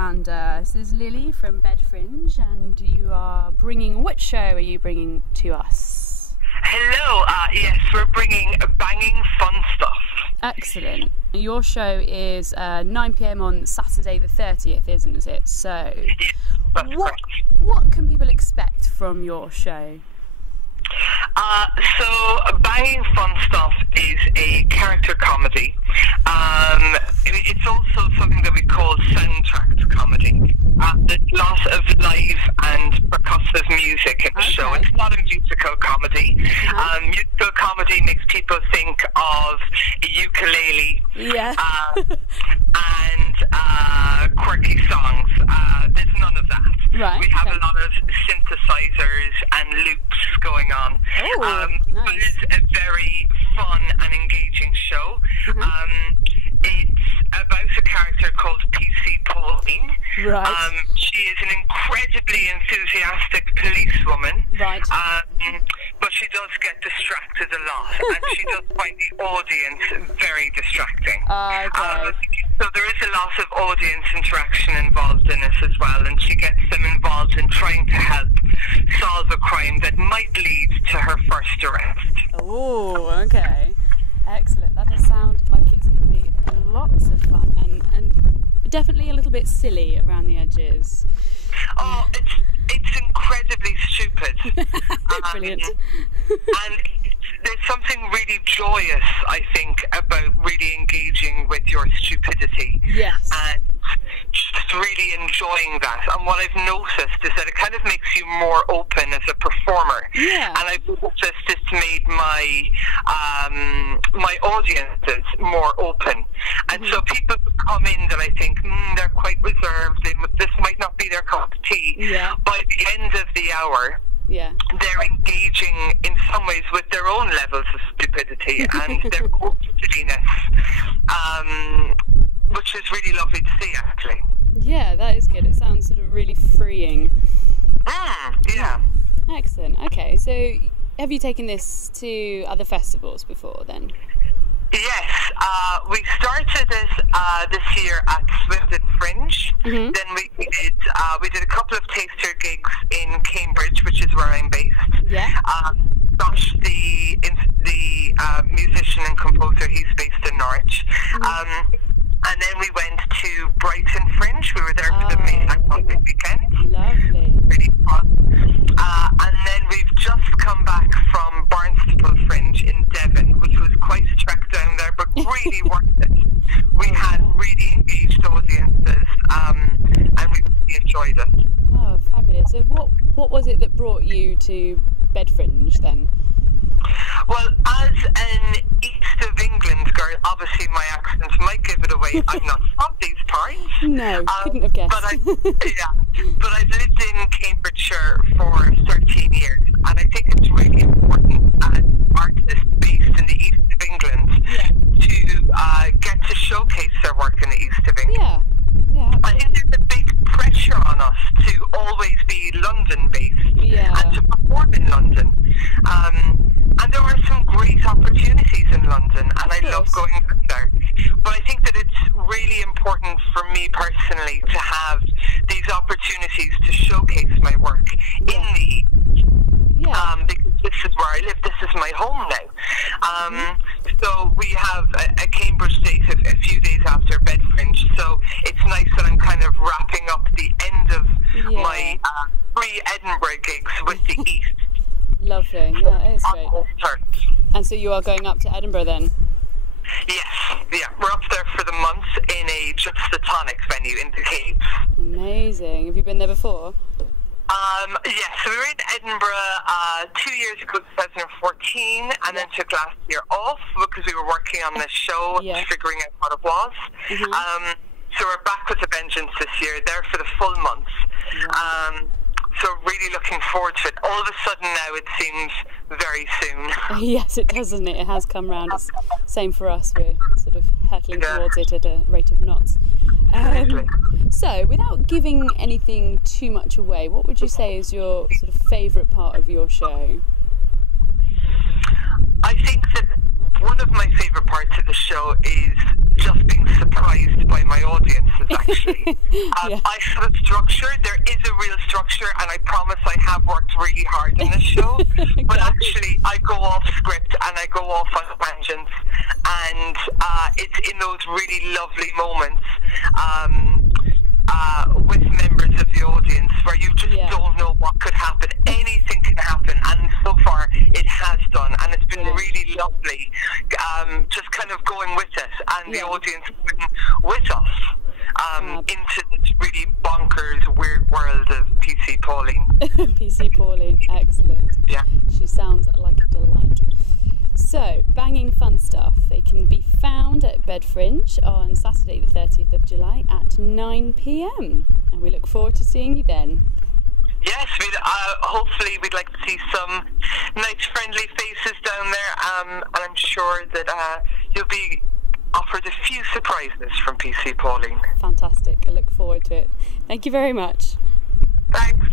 Amanda. This is Lily from Bedfringe, and you are bringing... What show are you bringing to us? Hello, yes, we're bringing banging fun stuff. Excellent. Your show is 9 p.m. on Saturday the 30th, isn't it? So, Yes, that's correct. What can people expect from your show? So Banging Fun Stuff is a character comedy. It's also something that we call soundtracked comedy. There's lots of live and percussive music in the show. It's not a musical comedy. Musical comedy makes people think of a ukulele and quirky songs. There's none of that. Right, we have a lot of synthesizers and loops going on. Nice. But it's a very fun and engaging show. It's about a character called PC Pauline. Right. She is an incredibly enthusiastic policewoman. Right. But she does get distracted a lot, and she does find the audience very distracting. So there is a lot of audience interaction involved in it as well, and she gets them involved in trying to help solve a crime that might lead to her first arrest. Oh, okay. Excellent. That does sound like it's going to be lots of fun and definitely a little bit silly around the edges. Oh, it's incredibly stupid. Brilliant. And there's something really joyous, I think, about really engaging with your stupidity. Yes. And just really enjoying that. And what I've noticed is that it kind of makes you more open as a performer. Yeah. And I've noticed it's made my my audiences more open. And so people who come in that I think they're quite reserved, this might not be their cup of tea. Yeah. By the end of the hour, they're engaging in some ways with their own levels of stupidity and their own silliness, which is really lovely to see, actually. Yeah, that is good. It sounds sort of really freeing. Yeah. Excellent. Okay, so have you taken this to other festivals before then? Yes, we started this year at Bedfringe. Then we did a couple of taster gigs in Cambridge, which is where I'm based. Yeah. Josh, the musician and composer, he's based in Norwich. And then we went to Brighton Fringe. We were there for the main weekend. Lovely. Really fun. And then we've just come back from Barnstaple Fringe in Devon, which was quite a trek down there, but really worth it. We had really engaged audiences, and we really enjoyed it. Oh, fabulous. So what was it that brought you to Bedfringe then? Well, as an East of England girl, obviously my accent might give it away. I'm not from these parts. No, couldn't have guessed. But I've lived in Cambridgeshire for 13 years, and I think it's really important as artists based in the East of England to get to showcase their work in the East of England. Yeah, I think there's a big pressure on us to always be London-based and to perform in London. And there are some great opportunities in London, and I love going there. But I think that it's really important for me personally to have these opportunities to showcase my work in the East. Because this is where I live, this is my home now. So we have a Cambridge date a few days after Bedfringe, so it's nice that I'm kind of wrapping up the end of my pre-Edinburgh gigs with the East. Lovely, yeah, it is great. And so you are going up to Edinburgh then? Yes, we're up there for the month in a Just the Tonic venue in the Caves. Amazing. Have you been there before? Yes, so we were in Edinburgh 2 years ago, 2014, and then took last year off because we were working on this show, figuring out what it was. So we're back with a vengeance this year, there for the full month. So really looking forward to it. All of a sudden now it seems very soon. Yes, it does, doesn't it? It has come round. It's same for us. We're sort of hurtling towards it at a rate of knots. So, without giving anything too much away, what would you say is your sort of favourite part of your show? I think that one of my favourite parts of the show is just being surprised by my audiences, actually. I have a structure. There is a real structure, and I promise I have worked really hard in this show. But actually, I go off script and I go off on tangents, and it's in those really lovely moments with members of the audience where you just don't know what could happen. Anything can happen, and so far it has done, and it's been really lovely. Just kind of going with it, and the audience going with us into this really bonkers, weird world of PC Pauline. PC Pauline, excellent. Yeah. She sounds like a delight. So, banging fun stuff. It can be found at Bedfringe on Saturday the 30th of July at 9 p.m. and we look forward to seeing you then. Yes, hopefully we'd like to see some nice friendly faces down there, and I'm sure that you'll be offered a few surprises from PC Pauline. Fantastic. I look forward to it. Thank you very much. Thanks.